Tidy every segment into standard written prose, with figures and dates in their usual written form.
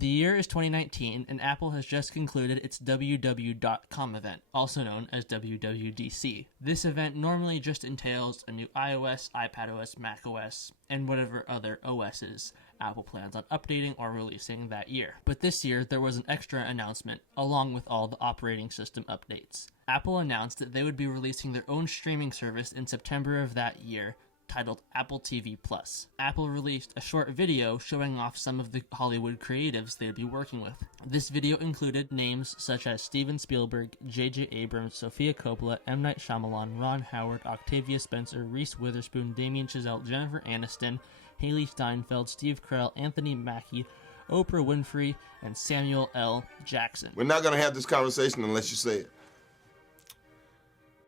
The year is 2019, and Apple has just concluded its www.com event, also known as WWDC. This event normally just entails a new iOS, iPadOS, macOS, and whatever other OSs Apple plans on updating or releasing that year. But this year, there was an extra announcement, along with all the operating system updates. Apple announced that they would be releasing their own streaming service in September of that year, titled Apple TV+. Apple released a short video showing off some of the Hollywood creatives they'd be working with. This video included names such as Steven Spielberg, J.J. Abrams, Sofia Coppola, M. Night Shyamalan, Ron Howard, Octavia Spencer, Reese Witherspoon, Damien Chazelle, Jennifer Aniston, Haley Steinfeld, Steve Carell, Anthony Mackie, Oprah Winfrey, and Samuel L. Jackson. We're not going to have this conversation unless you say it.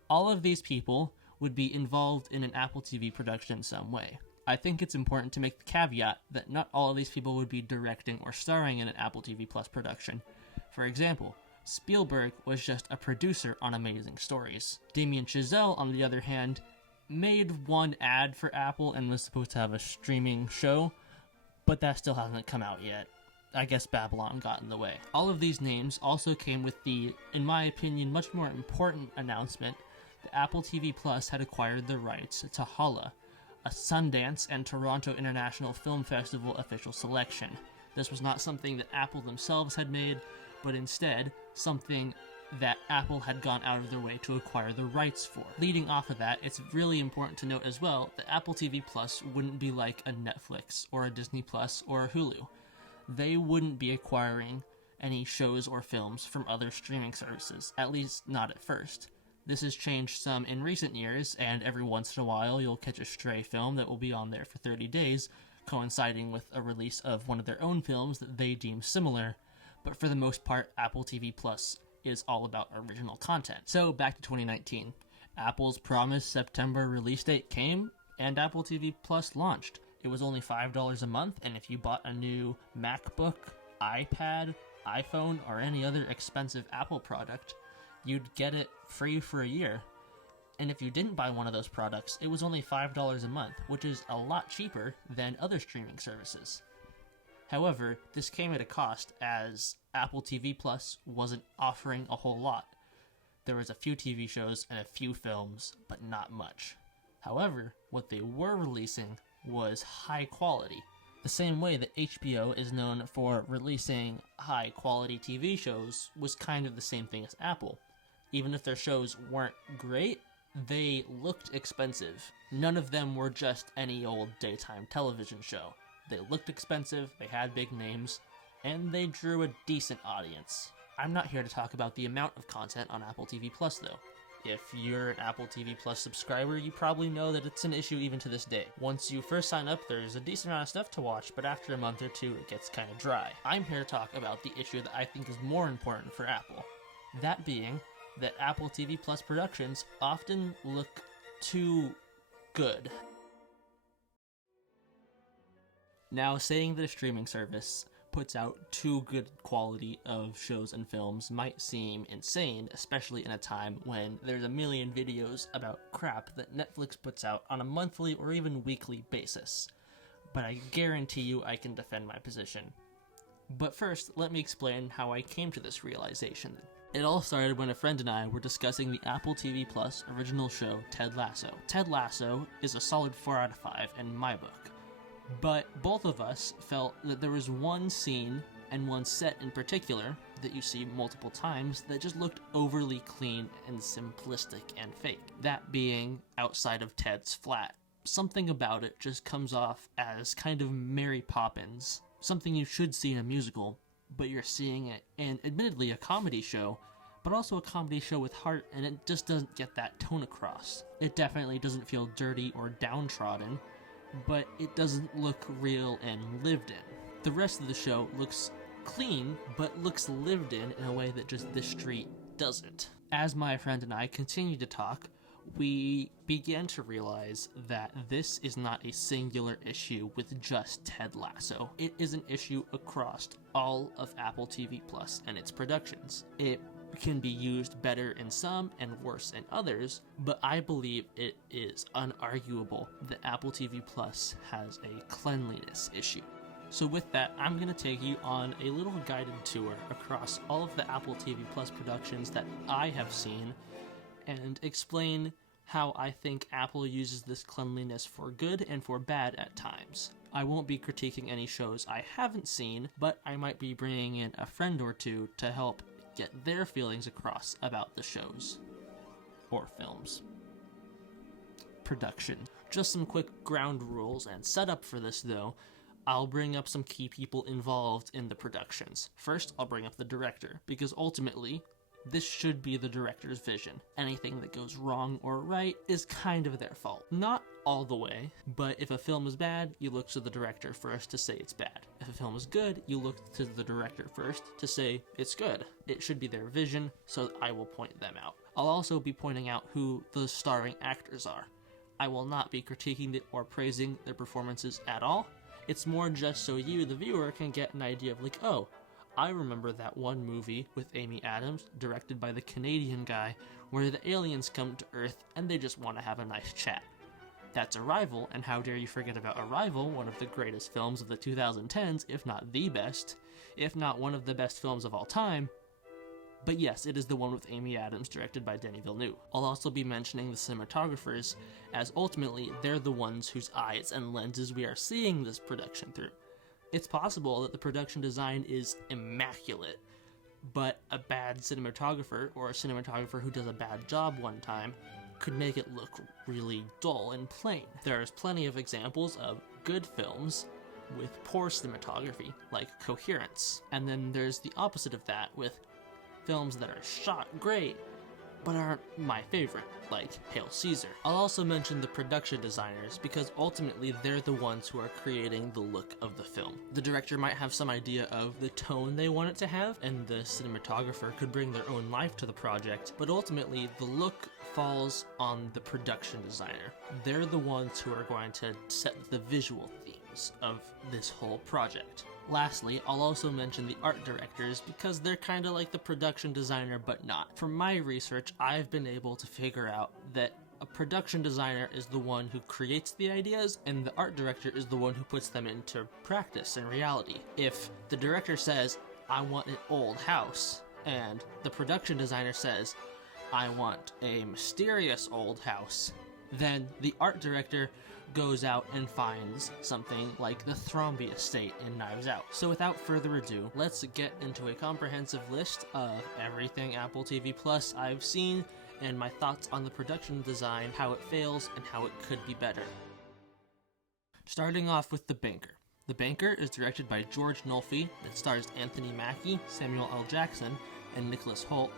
All of these people would be involved in an Apple TV production in some way. I think it's important to make the caveat that not all of these people would be directing or starring in an Apple TV Plus production. For example, Spielberg was just a producer on Amazing Stories. Damien Chazelle, on the other hand, made one ad for Apple and was supposed to have a streaming show, but that still hasn't come out yet. I guess Babylon got in the way. All of these names also came with the, in my opinion, much more important announcement that Apple TV Plus had acquired the rights to Holla, a Sundance and Toronto International Film Festival official selection. This was not something that Apple themselves had made, but instead something that Apple had gone out of their way to acquire the rights for. Leading off of that, it's really important to note as well that Apple TV Plus wouldn't be like a Netflix or a Disney Plus or a Hulu. They wouldn't be acquiring any shows or films from other streaming services, at least not at first. This has changed some in recent years, and every once in a while you'll catch a stray film that will be on there for 30 days, coinciding with a release of one of their own films that they deem similar, but for the most part, Apple TV Plus is all about original content. So, back to 2019. Apple's promised September release date came, and Apple TV Plus launched. It was only $5 a month, and if you bought a new MacBook, iPad, iPhone, or any other expensive Apple product, you'd get it free for a year. And if you didn't buy one of those products, it was only $5 a month, which is a lot cheaper than other streaming services. However, this came at a cost, as Apple TV Plus wasn't offering a whole lot. There was a few TV shows and a few films, but not much. However, what they were releasing was high quality. The same way that HBO is known for releasing high quality TV shows was kind of the same thing as Apple. Even if their shows weren't great, they looked expensive. None of them were just any old daytime television show. They looked expensive, they had big names, and they drew a decent audience. I'm not here to talk about the amount of content on Apple TV Plus though. If you're an Apple TV Plus subscriber, you probably know that it's an issue even to this day. Once you first sign up, there's a decent amount of stuff to watch, but after a month or two, it gets kind of dry. I'm here to talk about the issue that I think is more important for Apple. That being that Apple TV Plus productions often look too good. Now, saying that a streaming service puts out too good quality of shows and films might seem insane, especially in a time when there's a million videos about crap that Netflix puts out on a monthly or even weekly basis. But I guarantee you I can defend my position. But first, let me explain how I came to this realization. It all started when a friend and I were discussing the Apple TV Plus original show, Ted Lasso. Ted Lasso is a solid 4 out of 5 in my book. But both of us felt that there was one scene and one set in particular that you see multiple times that just looked overly clean and simplistic and fake. That being outside of Ted's flat. Something about it just comes off as kind of Mary Poppins. Something you should see in a musical, but you're seeing it in admittedly a comedy show, but also a comedy show with heart, and it just doesn't get that tone across. It definitely doesn't feel dirty or downtrodden, but it doesn't look real and lived in. The rest of the show looks clean, but looks lived in a way that just this street doesn't. As my friend and I continued to talk, we began to realize that this is not a singular issue with just Ted Lasso. It is an issue across all of Apple TV Plus and its productions. It can be used better in some and worse in others, but I believe it is unarguable that Apple TV Plus has a cleanliness issue. So with that, I'm going to take you on a little guided tour across all of the Apple TV Plus productions that I have seen and explain how I think Apple uses this cleanliness for good and for bad at times. I won't be critiquing any shows I haven't seen, but I might be bringing in a friend or two to help get their feelings across about the shows. Or films. Production. Just some quick ground rules and setup for this though. I'll bring up some key people involved in the productions. First, I'll bring up the director, because ultimately, this should be the director's vision. Anything that goes wrong or right is kind of their fault. Not all the way, but if a film is bad, you look to the director first to say it's bad. If a film is good, you look to the director first to say it's good. It should be their vision, so I will point them out. I'll also be pointing out who the starring actors are. I will not be critiquing it or praising their performances at all. It's more just so you, the viewer, can get an idea of like, oh, I remember that one movie with Amy Adams, directed by the Canadian guy, where the aliens come to Earth and they just want to have a nice chat. That's Arrival, and how dare you forget about Arrival, one of the greatest films of the 2010s, if not the best, if not one of the best films of all time. But yes, it is the one with Amy Adams, directed by Denis Villeneuve. I'll also be mentioning the cinematographers, as ultimately they're the ones whose eyes and lenses we are seeing this production through. It's possible that the production design is immaculate, but a bad cinematographer, or a cinematographer who does a bad job one time, could make it look really dull and plain. There's plenty of examples of good films with poor cinematography, like Coherence. And then there's the opposite of that, with films that are shot great, but aren't my favorite, like Hail Caesar. I'll also mention the production designers, because ultimately they're the ones who are creating the look of the film. The director might have some idea of the tone they want it to have, and the cinematographer could bring their own life to the project, but ultimately the look falls on the production designer. They're the ones who are going to set the visual themes of this whole project. Lastly, I'll also mention the art directors, because they're kind of like the production designer but not. From my research, I've been able to figure out that a production designer is the one who creates the ideas, and the art director is the one who puts them into practice and reality. If the director says, I want an old house, and the production designer says, I want a mysterious old house, then the art director goes out and finds something like the Thrombey estate in Knives Out. So without further ado, let's get into a comprehensive list of everything Apple TV Plus I've seen and my thoughts on the production design, how it fails, and how it could be better. Starting off with The Banker. The Banker is directed by George Nolfi. It stars Anthony Mackie, Samuel L. Jackson, and Nicholas Hoult.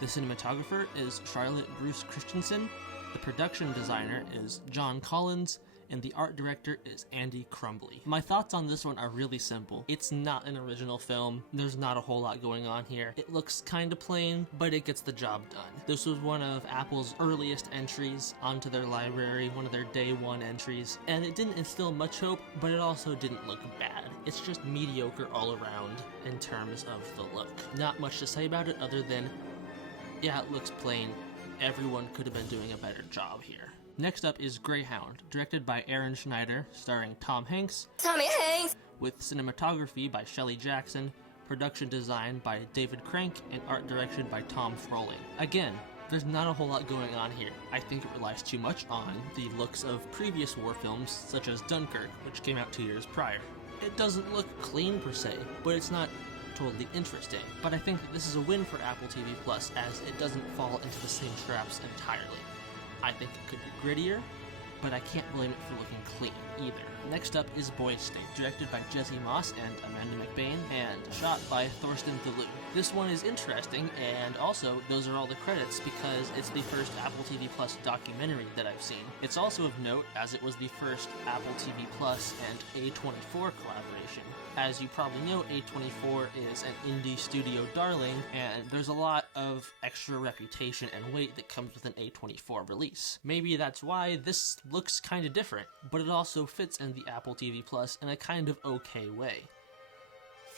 The cinematographer is Charlotte Bruce Christensen. The production designer is John Collins, and the art director is Andy Crumbly. My thoughts on this one are really simple. It's not an original film. There's not a whole lot going on here. It looks kind of plain, but it gets the job done. This was one of Apple's earliest entries onto their library, one of their day one entries, and it didn't instill much hope, but it also didn't look bad. It's just mediocre all around in terms of the look. Not much to say about it other than, yeah, it looks plain. Everyone could have been doing a better job here. Next up is Greyhound, directed by Aaron Schneider, starring Tom Hanks, with cinematography by Shelley Jackson, production design by David Crank, and art direction by Tom Froling. Again, there's not a whole lot going on here. I think it relies too much on the looks of previous war films, such as Dunkirk, which came out 2 years prior. It doesn't look clean per se, but it's not totally interesting. But I think that this is a win for Apple TV Plus, as it doesn't fall into the same traps entirely. I think it could be grittier, but I can't blame it for looking clean either. Next up is Boys State, directed by Jesse Moss and Amanda McBain, and shot by Thorsten Galou. This one is interesting, and also, those are all the credits because it's the first Apple TV Plus documentary that I've seen. It's also of note, as it was the first Apple TV Plus and A24 collaboration. As you probably know, A24 is an indie studio darling, and there's a lot of extra reputation and weight that comes with an A24 release. Maybe that's why this looks kind of different, but it also fits in the Apple TV Plus in a kind of okay way.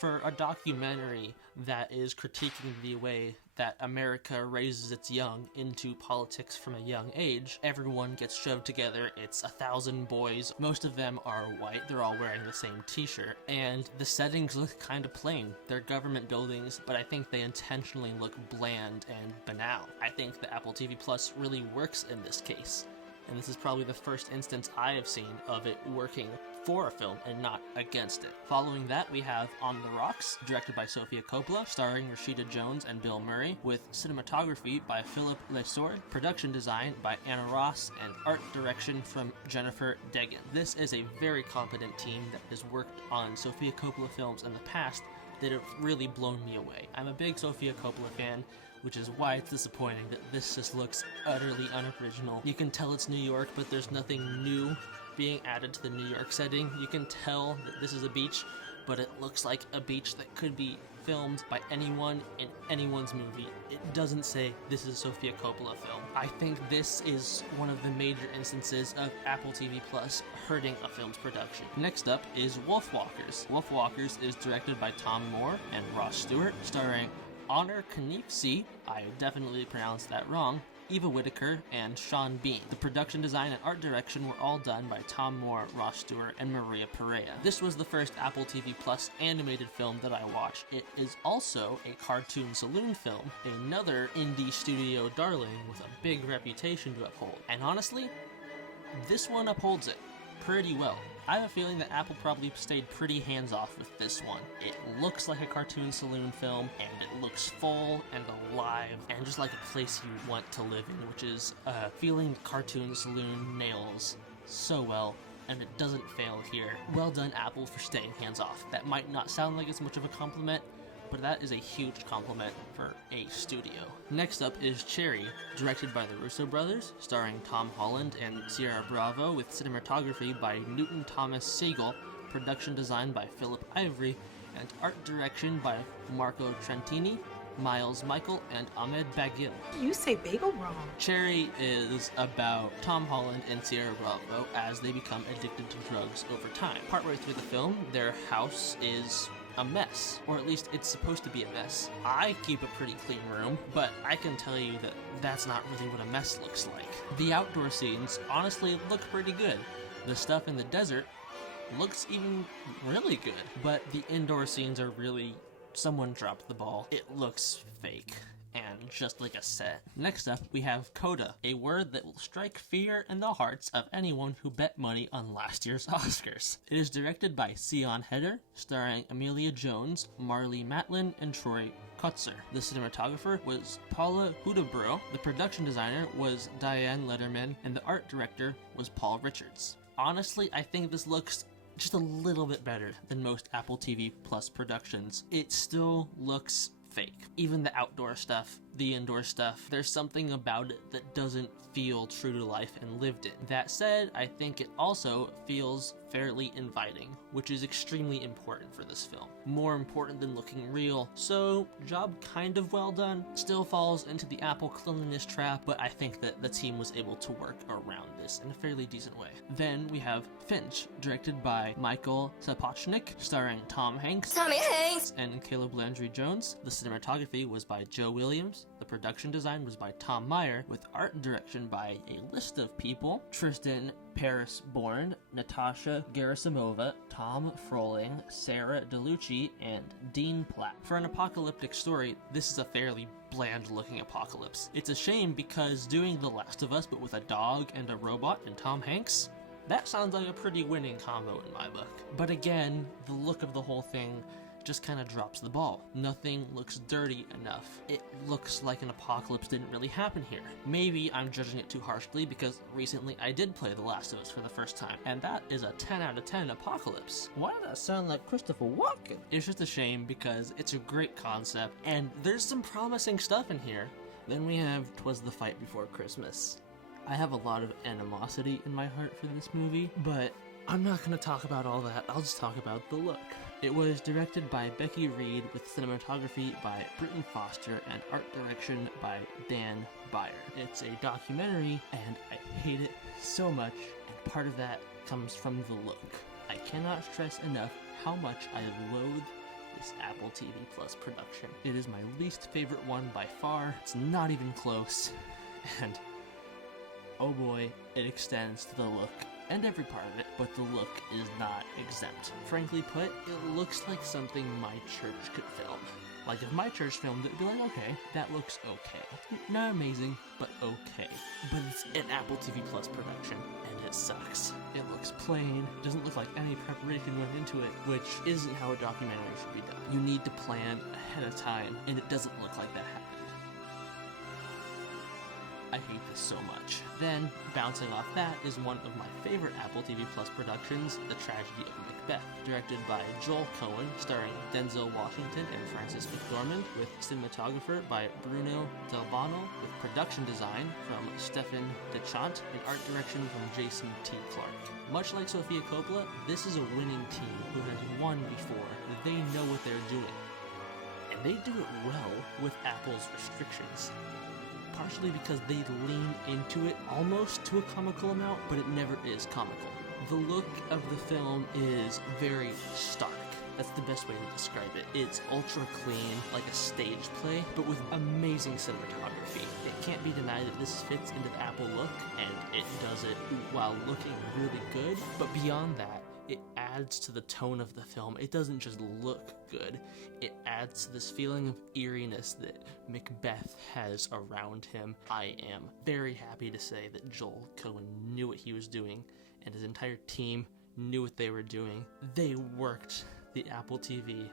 For a documentary that is critiquing the way that America raises its young into politics from a young age, everyone gets shoved together. It's 1,000 boys. Most of them are white. They're all wearing the same t-shirt. And the settings look kind of plain. They're government buildings, but I think they intentionally look bland and banal. I think the Apple TV Plus really works in this case. And this is probably the first instance I have seen of it working for a film and not against it. Following that, we have On the Rocks, directed by Sofia Coppola, starring Rashida Jones and Bill Murray, with cinematography by Philip Lesord, production design by Anna Ross, and art direction from Jennifer Degan. This is a very competent team that has worked on Sofia Coppola films in the past that have really blown me away. I'm a big Sofia Coppola fan, which is why it's disappointing that this just looks utterly unoriginal. You can tell it's New York, but there's nothing new being added to the New York setting. You can tell that this is a beach, but it looks like a beach that could be filmed by anyone in anyone's movie. It doesn't say this is a Sofia Coppola film. I think this is one of the major instances of Apple TV Plus hurting a film's production. Next up is Wolfwalkers. Wolfwalkers is directed by Tom Moore and Ross Stewart, starring Honor Kniefsey, I definitely pronounced that wrong, Eva Whitaker, and Sean Bean. The production design and art direction were all done by Tom Moore, Ross Stewart, and Maria Perea. This was the first Apple TV Plus animated film that I watched. It is also a cartoon saloon film, another indie studio darling with a big reputation to uphold. And honestly, this one upholds it pretty well. I have a feeling that Apple probably stayed pretty hands-off with this one. It looks like a cartoon saloon film, and it looks full and alive, and just like a place you want to live in, which is a feeling cartoon saloon nails so well, and it doesn't fail here. Well done, Apple, for staying hands-off. That might not sound like as much of a compliment, but that is a huge compliment for a studio. Next up is Cherry, directed by the Russo brothers, starring Tom Holland and Sierra Bravo, with cinematography by Newton Thomas Siegel, production design by Philip Ivory, and art direction by Marco Trentini, Miles Michael, and Ahmed Bagil. You say bagel wrong. Cherry is about Tom Holland and Sierra Bravo as they become addicted to drugs over time. Partway through the film, their house is a mess, or at least it's supposed to be a mess. I keep a pretty clean room, but I can tell you that that's not really what a mess looks like. The outdoor scenes honestly look pretty good. The stuff in the desert looks even really good, but the indoor scenes are really, someone dropped the ball. It looks fake and just like a set. Next up, we have Coda, a word that will strike fear in the hearts of anyone who bet money on last year's Oscars. It is directed by Sion Heder, starring Amelia Jones, Marlee Matlin, and Troy Kotzer. The cinematographer was Paula Hudebro, the production designer was Diane Letterman, and the art director was Paul Richards. Honestly, I think this looks just a little bit better than most Apple TV Plus productions. It still looks fake. Even the outdoor stuff, the indoor stuff, there's something about it that doesn't feel true to life and lived in. That said, I think it also feels fairly inviting, which is extremely important for this film. More important than looking real. So, job kind of well done. Still falls into the Apple cleanliness trap, but I think that the team was able to work around this in a fairly decent way. Then we have Finch, directed by Michael Sapochnik, starring Tom Hanks, and Caleb Landry Jones. The cinematography was by Joe Williams. The production design was by Tom Meyer, with art direction by a list of people: Tristan Paris-Bourne, Natasha Gerasimova, Tom Froling, Sarah DeLucci, and Dean Platt. For an apocalyptic story, this is a fairly bland-looking apocalypse. It's a shame because doing The Last of Us but with a dog and a robot and Tom Hanks, that sounds like a pretty winning combo in my book. But again, the look of the whole thing just kind of drops the ball. Nothing looks dirty enough. It looks like an apocalypse didn't really happen here. Maybe I'm judging it too harshly because recently I did play The Last of Us for the first time, and that is a 10 out of 10 apocalypse. Why does that sound like Christopher Walken? It's just a shame because it's a great concept, and there's some promising stuff in here. Then we have 'Twas the Fight Before Christmas. I have a lot of animosity in my heart for this movie, but I'm not going to talk about all that. I'll just talk about the look. It was directed by Becky Reed, with cinematography by Britton Foster and art direction by Dan Byer. It's a documentary, and I hate it so much, and part of that comes from the look. I cannot stress enough how much I loathe this Apple TV Plus production. It is my least favorite one by far. It's not even close. And oh boy, it extends to the look and every part of it, but the look is not exempt. Frankly put, it looks like something my church could film. Like if my church filmed it, it'd be like, okay, that looks okay. Not amazing, but okay. But it's an Apple TV Plus production, and it sucks. It looks plain, doesn't look like any preparation went into it, which isn't how a documentary should be done. You need to plan ahead of time, and it doesn't look like that happened. I hate this so much. Then, bouncing off that is one of my favorite Apple TV Plus productions, The Tragedy of Macbeth, directed by Joel Cohen, starring Denzel Washington and Frances McDormand, with cinematographer by Bruno Delbano, with production design from Stefan Deschant, and art direction from Jason T. Clark. Much like Sofia Coppola, this is a winning team who has won before. They know what they're doing. And they do it well with Apple's restrictions. Partially because they lean into it almost to a comical amount, but it never is comical. The look of the film is very stark. That's the best way to describe it. It's ultra clean, like a stage play, but with amazing cinematography. It can't be denied that this fits into the Apple look, and it does it while looking really good. But beyond that, it adds to the tone of the film. It doesn't just look good. It adds to this feeling of eeriness that Macbeth has around him. I am very happy to say that Joel Cohen knew what he was doing, and his entire team knew what they were doing. They worked the Apple TV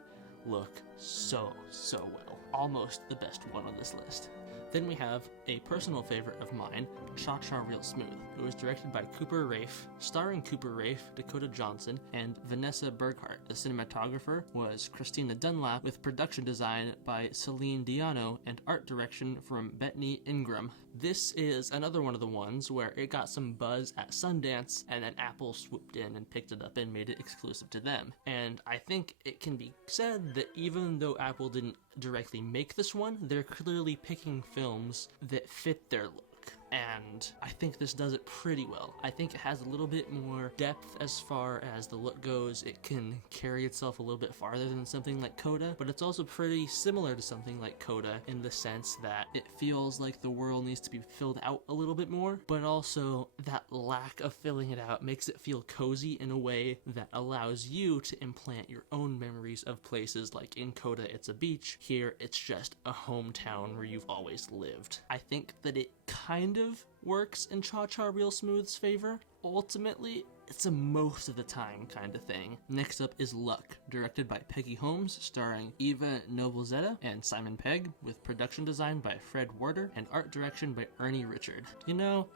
look so well. Almost the best one on this list. Then we have a personal favorite of mine, Cha Cha Real Smooth. It was directed by Cooper Raiff, starring Cooper Raiff, Dakota Johnson, and Vanessa Burkhart. The cinematographer was Christina Dunlap, with production design by Celine Diano and art direction from Bettany Ingram. This is another one of the ones where it got some buzz at Sundance, and then Apple swooped in and picked it up and made it exclusive to them. And I think it can be said that even though Apple didn't directly make this one, they're clearly picking films that fit their look. And I think this does it pretty well. I think it has a little bit more depth as far as the look goes. It can carry itself a little bit farther than something like Coda, but it's also pretty similar to something like Coda in the sense that it feels like the world needs to be filled out a little bit more, but also that lack of filling it out makes it feel cozy in a way that allows you to implant your own memories of places. Like in Coda, it's a beach. Here, it's just a hometown where you've always lived. I think that it kind of works in Cha Cha Real Smooth's favor. Ultimately, it's a most of the time kind of thing. Next up is Luck, directed by Peggy Holmes, starring Eva Noblezeta and Simon Pegg, with production design by Fred Warder and art direction by Ernie Richard. You know,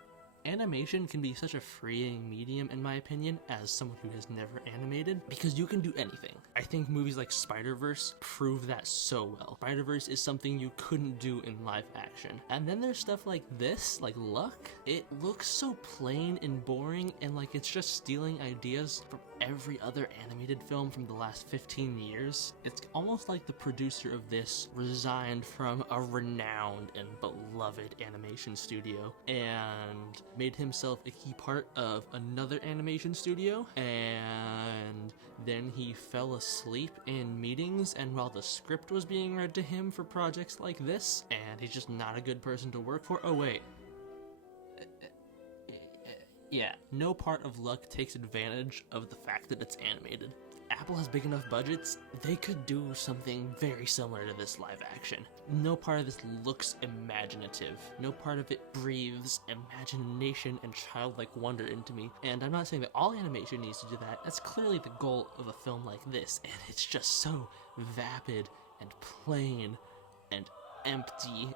animation can be such a freeing medium, in my opinion, as someone who has never animated, because you can do anything. I think movies like Spider-Verse prove that so well. Spider-Verse is something you couldn't do in live action. And then there's stuff like this, like Luck. It looks so plain and boring, and like it's just stealing ideas from every other animated film from the last 15 years. It's almost like the producer of this resigned from a renowned and beloved animation studio and made himself a key part of another animation studio, and then he fell asleep in meetings and while the script was being read to him for projects like this, and he's just not a good person to work for. Oh wait. Yeah, no part of Luck takes advantage of the fact that it's animated. Apple has big enough budgets, they could do something very similar to this live action. No part of this looks imaginative. No part of it breathes imagination and childlike wonder into me. And I'm not saying that all animation needs to do that. That's clearly the goal of a film like this, and it's just so vapid and plain and empty,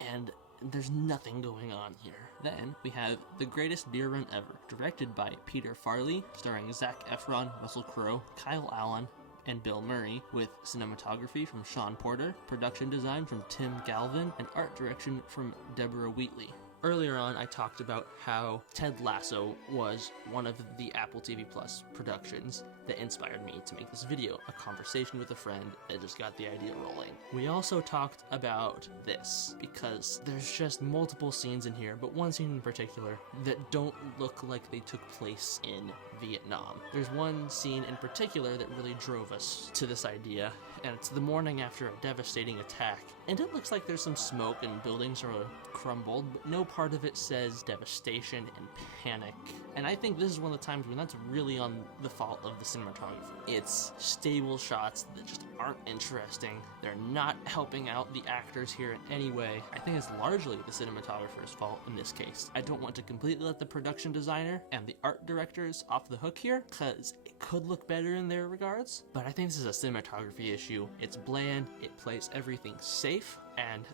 and there's nothing going on here. Then we have The Greatest Beer Run Ever, directed by Peter Farley, starring Zac Efron, Russell Crowe, Kyle Allen, and Bill Murray, with cinematography from Sean Porter, production design from Tim Galvin, and art direction from Deborah Wheatley. Earlier on, I talked about how Ted Lasso was one of the Apple TV Plus productions that inspired me to make this video, a conversation with a friend that just got the idea rolling. We also talked about this, because there's just multiple scenes in here, but one scene in particular that don't look like they took place in Vietnam. There's one scene in particular that really drove us to this idea, and it's the morning after a devastating attack. And it looks like there's some smoke and buildings are crumbled, but no part of it says devastation and panic. And I think this is one of the times when that's really on the fault of the cinematographer. It's stable shots that just aren't interesting. They're not helping out the actors here in any way. I think it's largely the cinematographer's fault in this case. I don't want to completely let the production designer and the art directors off the hook here, because it could look better in their regards, but I think this is a cinematography issue. It's bland, it plays everything safe, and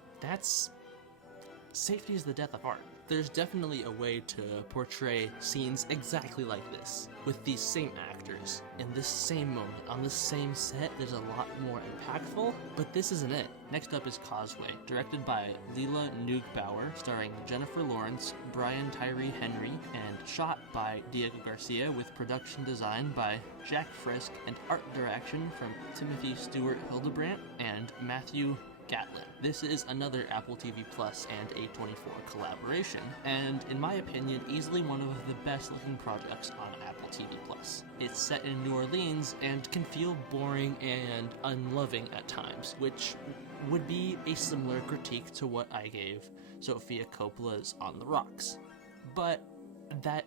safety is the death of art. There's definitely a way to portray scenes exactly like this, with these same actors, in this same moment, on this same set that is a lot more impactful, but this isn't it. Next up is Causeway, directed by Leila Neugbauer, starring Jennifer Lawrence, Brian Tyree Henry, and shot by Diego Garcia, with production design by Jack Frisk and art direction from Timothy Stewart Hildebrandt and Matthew Gatlin. This is another Apple TV Plus and A24 collaboration, and in my opinion, easily one of the best looking projects on Apple TV Plus. It's set in New Orleans and can feel boring and unloving at times, which would be a similar critique to what I gave Sofia Coppola's On the Rocks. But that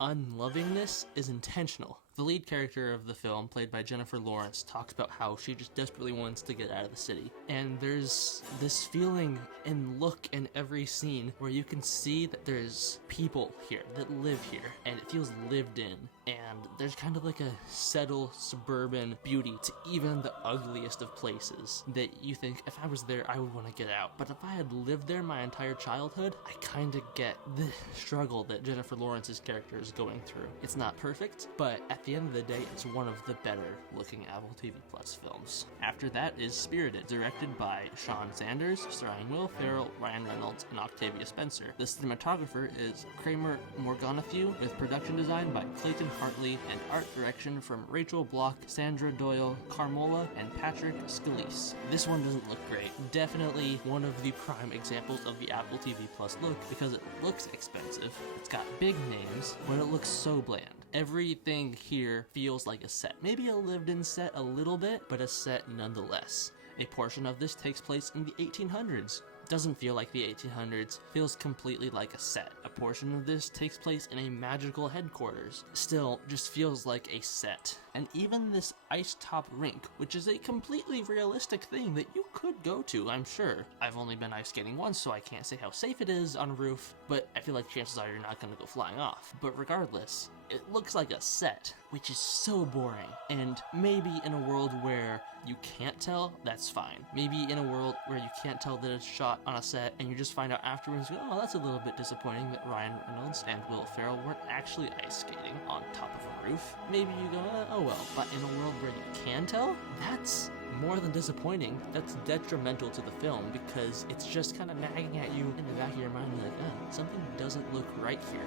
unlovingness is intentional. The lead character of the film, played by Jennifer Lawrence, talks about how she just desperately wants to get out of the city. And there's this feeling and look in every scene where you can see that there's people here that live here, and it feels lived in. And there's kind of like a settled suburban beauty to even the ugliest of places that you think, if I was there, I would want to get out. But if I had lived there my entire childhood, I kind of get the struggle that Jennifer Lawrence's character is going through. It's not perfect, but at the end of the day, it's one of the better looking Apple TV Plus films. After that is Spirited, directed by Sean Sanders, starring Will Ferrell, Ryan Reynolds, and Octavia Spencer. The cinematographer is Kramer Morganathew, with production design by Clayton Hartley and art direction from Rachel Block, Sandra Doyle, Carmola, and Patrick Scalise. This one doesn't look great. Definitely one of the prime examples of the Apple TV Plus look, because it looks expensive, it's got big names, but it looks so bland. Everything here feels like a set. Maybe a lived-in set a little bit, but a set nonetheless. A portion of this takes place in the 1800s. Doesn't feel like the 1800s, feels completely like a set. A portion of this takes place in a magical headquarters. Still, just feels like a set. And even this ice top rink, which is a completely realistic thing that you could go to, I'm sure. I've only been ice skating once, so I can't say how safe it is on a roof, but I feel like chances are you're not gonna go flying off. But regardless, it looks like a set, which is so boring. And maybe in a world where you can't tell, that's fine. Maybe in a world where you can't tell that it's shot on a set and you just find out afterwards, oh, that's a little bit disappointing that Ryan Reynolds and Will Ferrell weren't actually ice skating on top of a roof. Maybe you go, oh well. But in a world where you can tell, that's more than disappointing. That's detrimental to the film, because it's just kind of nagging at you in the back of your mind, like, something doesn't look right here.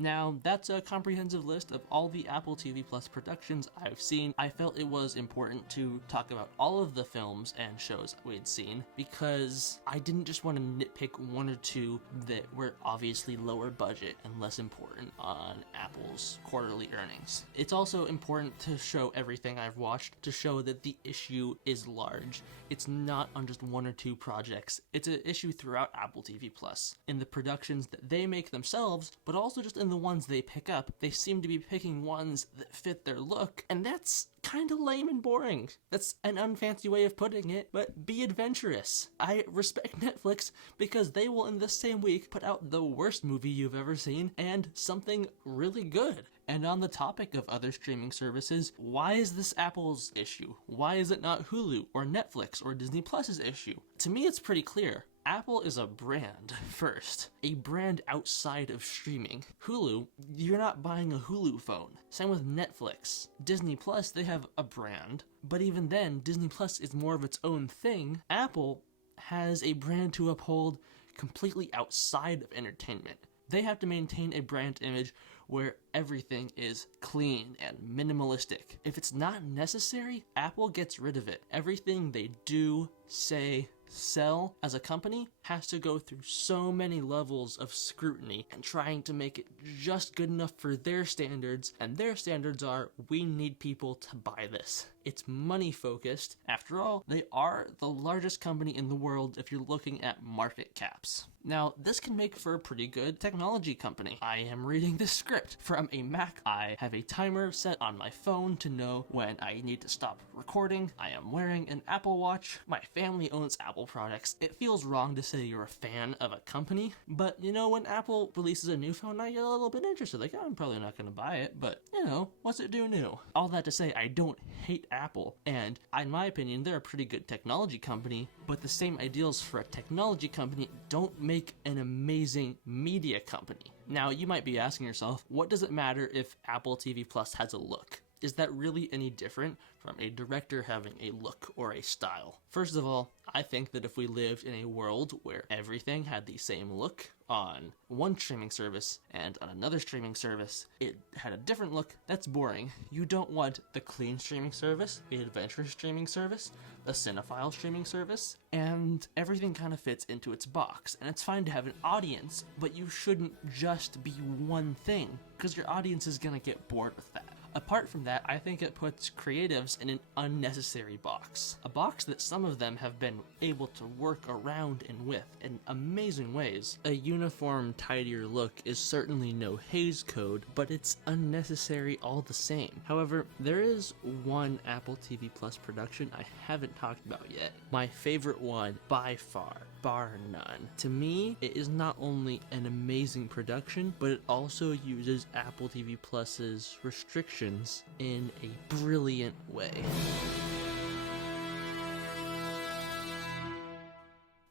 Now, that's a comprehensive list of all the Apple TV Plus productions I've seen. I felt it was important to talk about all of the films and shows we had seen, because I didn't just want to nitpick one or two that were obviously lower budget and less important on Apple's quarterly earnings. It's also important to show everything I've watched, to show that the issue is large. It's not on just one or two projects. It's an issue throughout Apple TV Plus, in the productions that they make themselves, but also just in the ones they pick up. They seem to be picking ones that fit their look, and that's kind of lame and boring. That's an unfancy way of putting it, but be adventurous. I respect Netflix because they will in this same week put out the worst movie you've ever seen and something really good. And on the topic of other streaming services, why is this Apple's issue? Why is it not Hulu or Netflix or Disney Plus's issue? To me, it's pretty clear. Apple is a brand first, a brand outside of streaming. Hulu, you're not buying a Hulu phone. Same with Netflix. Disney Plus, they have a brand, but even then, Disney Plus is more of its own thing. Apple has a brand to uphold completely outside of entertainment. They have to maintain a brand image where everything is clean and minimalistic. If it's not necessary, Apple gets rid of it. Everything they do, say, sell as a company has to go through so many levels of scrutiny and trying to make it just good enough for their standards, and their standards are, we need people to buy this. It's money focused. After all, they are the largest company in the world if you're looking at market caps. Now, this can make for a pretty good technology company. I am reading this script from a Mac. I have a timer set on my phone to know when I need to stop recording. I am wearing an Apple Watch. My family owns Apple products. It feels wrong to say you're a fan of a company, but you know, when Apple releases a new phone, I get a little bit interested. Like, oh, I'm probably not going to buy it, but you know, what's it do new? All that to say, I don't hate Apple, and in my opinion, they're a pretty good technology company, but the same ideals for a technology company don't make an amazing media company. Now, you might be asking yourself, what does it matter if Apple TV Plus has a look? Is that really any different from a director having a look or a style? First of all, I think that if we lived in a world where everything had the same look on one streaming service and on another streaming service, it had a different look, that's boring. You don't want the clean streaming service, the adventurous streaming service, the cinephile streaming service, and everything kind of fits into its box. And it's fine to have an audience, but you shouldn't just be one thing, because your audience is gonna get bored with that. Apart from that, I think it puts creatives in an unnecessary box. A box that some of them have been able to work around and with in amazing ways. A uniform, tidier look is certainly no Hays Code, but it's unnecessary all the same. However, there is one Apple TV Plus production I haven't talked about yet. My favorite one by far, bar none. To me, it is not only an amazing production, but it also uses Apple TV Plus's restrictions in a brilliant way.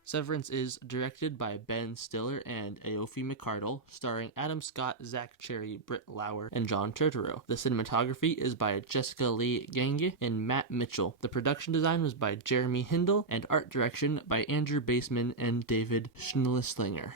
Severance is directed by Ben Stiller and Aoife McCardle, starring Adam Scott, Zach Cherry, Britt Lauer, and John Turturro. The cinematography is by Jessica Lee Gange and Matt Mitchell. The production design was by Jeremy Hindle, and art direction by Andrew Baseman and David Schnleslinger.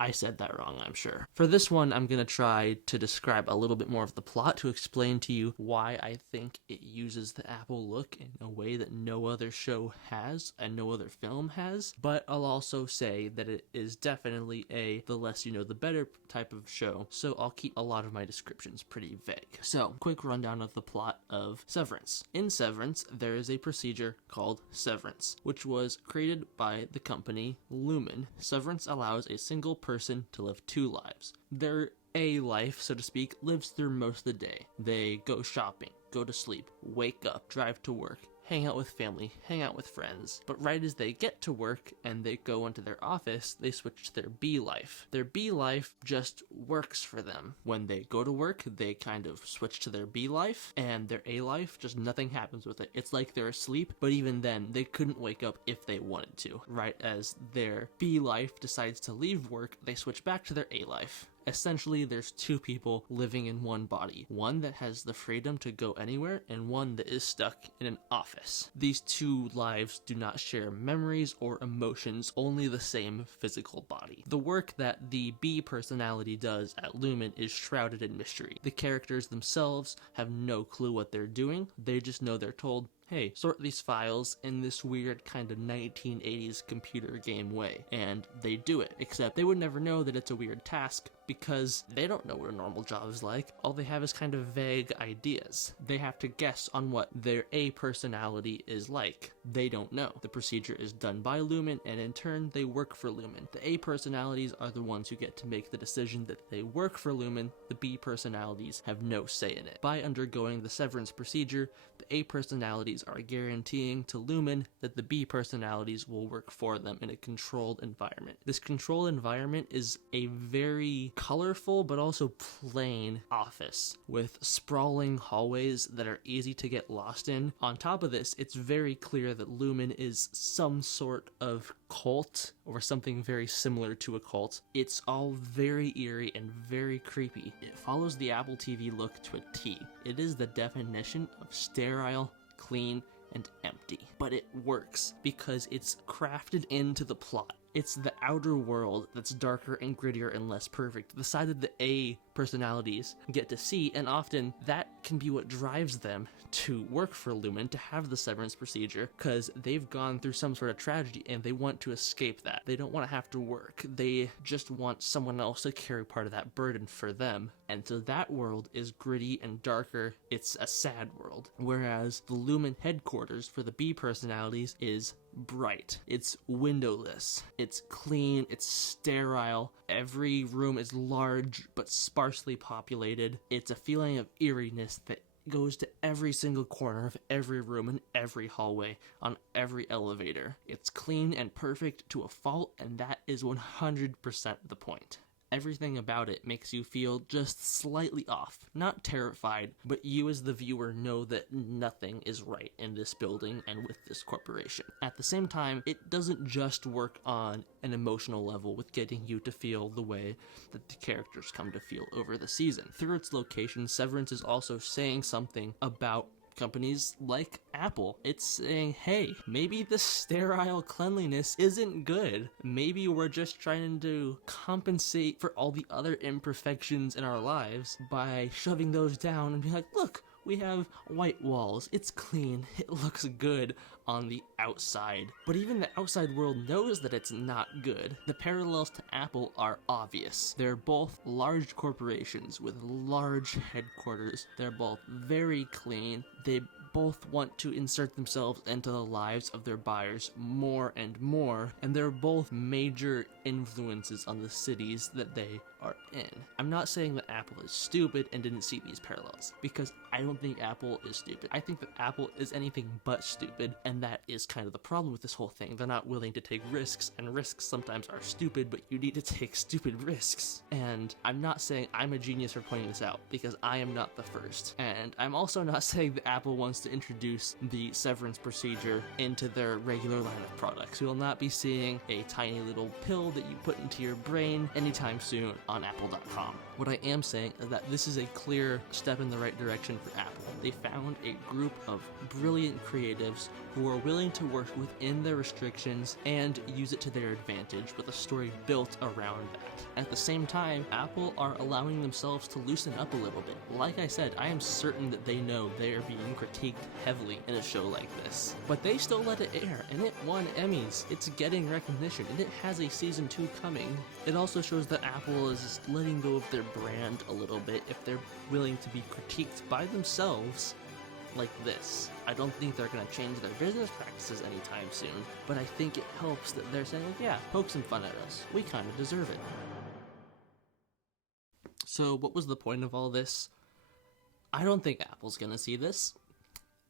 I said that wrong, I'm sure. For this one, I'm going to try to describe a little bit more of the plot to explain to you why I think it uses the Apple look in a way that no other show has and no other film has. But I'll also say that it is definitely the less you know the better type of show, so I'll keep a lot of my descriptions pretty vague. So, quick rundown of the plot of Severance. In Severance, there is a procedure called Severance, which was created by the company Lumen. Severance allows a single person to live two lives. Their A life, so to speak, lives through most of the day. They go shopping, go to sleep, wake up, drive to work, hang out with family, hang out with friends. But right as they get to work and they go into their office, they switch to their B life. Their B life just works for them. When they go to work, they kind of switch to their B life, and their A life, just nothing happens with it. It's like they're asleep, but even then, they couldn't wake up if they wanted to. Right as their B life decides to leave work, they switch back to their A life. Essentially, there's two people living in one body. One that has the freedom to go anywhere, and one that is stuck in an office. These two lives do not share memories or emotions, only the same physical body. The work that the B personality does at Lumen is shrouded in mystery. The characters themselves have no clue what they're doing. They just know they're told, hey, sort these files in this weird kind of 1980s computer game way. And they do it, except they would never know that it's a weird task because they don't know what a normal job is like. All they have is kind of vague ideas. They have to guess on what their A personality is like. They don't know. The procedure is done by Lumen, and in turn, they work for Lumen. The A personalities are the ones who get to make the decision that they work for Lumen. The B personalities have no say in it. By undergoing the severance procedure, the A personalities are guaranteeing to Lumen that the B personalities will work for them in a controlled environment. This controlled environment is a very colorful but also plain office with sprawling hallways that are easy to get lost in. On top of this, it's very clear that Lumen is some sort of cult or something very similar to a cult. It's all very eerie and very creepy. It follows the Apple TV look to a T. It is the definition of sterile, clean, and empty. But it works because it's crafted into the plot. It's the outer world that's darker and grittier and less perfect. The side that the A personalities get to see, and often that can be what drives them to work for Lumen, to have the severance procedure, because they've gone through some sort of tragedy and they want to escape that. They don't want to have to work. They just want someone else to carry part of that burden for them. And so that world is gritty and darker. It's a sad world. Whereas the Lumen headquarters for the B personalities is bright. It's windowless. It's clean. It's sterile. Every room is large but sparsely populated. It's a feeling of eeriness that goes to every single corner of every room and every hallway, on every elevator. It's clean and perfect to a fault, and that is 100% the point. Everything about it makes you feel just slightly off. Not terrified, but you as the viewer know that nothing is right in this building and with this corporation. At the same time, it doesn't just work on an emotional level with getting you to feel the way that the characters come to feel over the season. Through its location, Severance is also saying something about companies like Apple. It's saying, hey, maybe the sterile cleanliness isn't good. Maybe we're just trying to compensate for all the other imperfections in our lives by shoving those down and being like, look, we have white walls. It's clean. It looks good on the outside. But even the outside world knows that it's not good. The parallels to Apple are obvious. They're both large corporations with large headquarters. They're both very clean. They both want to insert themselves into the lives of their buyers more and more, and they're both major influences on the cities that they are in. I'm not saying that Apple is stupid and didn't see these parallels, because I don't think Apple is stupid. I think that Apple is anything but stupid, and that is kind of the problem with this whole thing. They're not willing to take risks, and risks sometimes are stupid, but you need to take stupid risks. And I'm not saying I'm a genius for pointing this out, because I am not the first. And I'm also not saying that Apple wants to introduce the severance procedure into their regular line of products. We will not be seeing a tiny little pill that you put into your brain anytime soon on Apple.com. What I am saying is that this is a clear step in the right direction for Apple. They found a group of brilliant creatives who are willing to work within their restrictions and use it to their advantage with a story built around that. At the same time, Apple are allowing themselves to loosen up a little bit. Like I said, I am certain that they know they are being critiqued heavily in a show like this. But they still let it air, and it won Emmys. It's getting recognition, and it has a season 2 coming. It also shows that Apple is letting go of their brand a little bit if they're willing to be critiqued by themselves like this. I don't think they're going to change their business practices anytime soon, but I think it helps that they're saying, like, yeah, poke some fun at us. We kind of deserve it. So what was the point of all this? I don't think Apple's going to see this.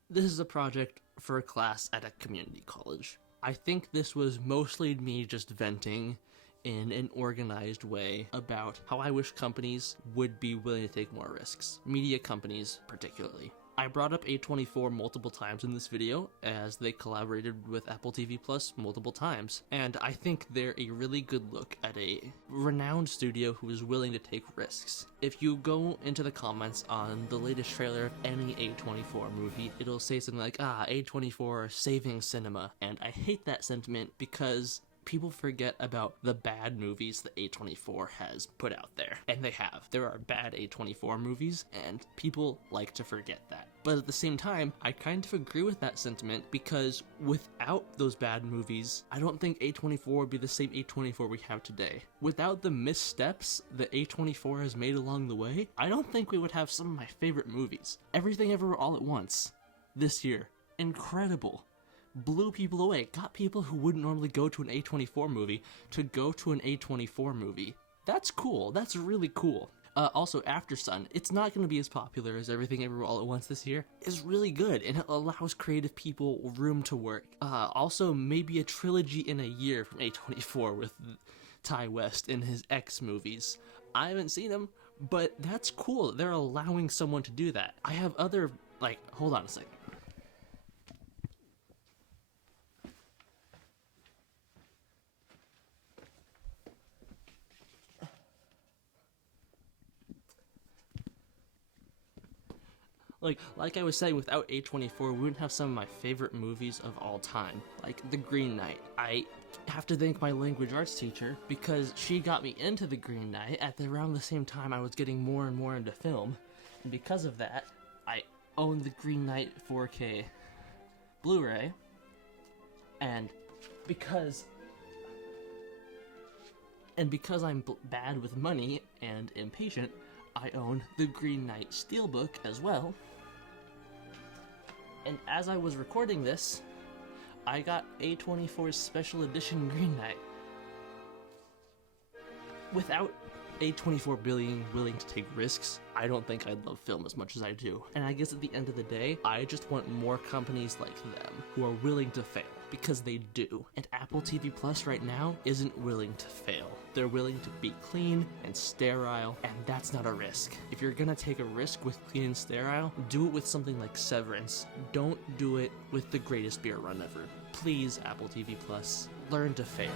This is a project for a class at a community college. I think this was mostly me just venting in an organized way about how I wish companies would be willing to take more risks. Media companies, particularly. I brought up A24 multiple times in this video, as they collaborated with Apple TV Plus multiple times, and I think they're a really good look at a renowned studio who is willing to take risks. If you go into the comments on the latest trailer of any A24 movie, it'll say something like, A24 saving cinema, and I hate that sentiment because people forget about the bad movies that A24 has put out there. And they have. There are bad A24 movies, and people like to forget that. But at the same time, I kind of agree with that sentiment, because without those bad movies, I don't think A24 would be the same A24 we have today. Without the missteps that A24 has made along the way, I don't think we would have some of my favorite movies. Everything Everywhere All at Once, this year. Incredible. Blew people away, got people who wouldn't normally go to an A24 movie to go to an A24 movie. That's cool. That's really cool. Also, After Sun, it's not going to be as popular as Everything Everywhere All at Once this year. It's really good, and it allows creative people room to work. Also, maybe a trilogy in a year from A24 with Ty West and his X movies. I haven't seen them, but that's cool. They're allowing someone to do that. I have other, hold on a second. Like I was saying, without A24, we wouldn't have some of my favorite movies of all time, like The Green Knight. I have to thank my language arts teacher, because she got me into The Green Knight at around the same time I was getting more and more into film. And because of that, I own the Green Knight 4K Blu-ray, and because I'm bad with money and impatient, I own the Green Knight Steelbook as well. And as I was recording this, I got A24's Special Edition Green Knight. Without A24 being willing to take risks, I don't think I'd love film as much as I do. And I guess at the end of the day, I just want more companies like them who are willing to fail, because they do. And Apple TV Plus right now isn't willing to fail. They're willing to be clean and sterile, and that's not a risk. If you're gonna take a risk with clean and sterile, do it with something like Severance. Don't do it with the greatest beer run ever. Please, Apple TV Plus, learn to fail.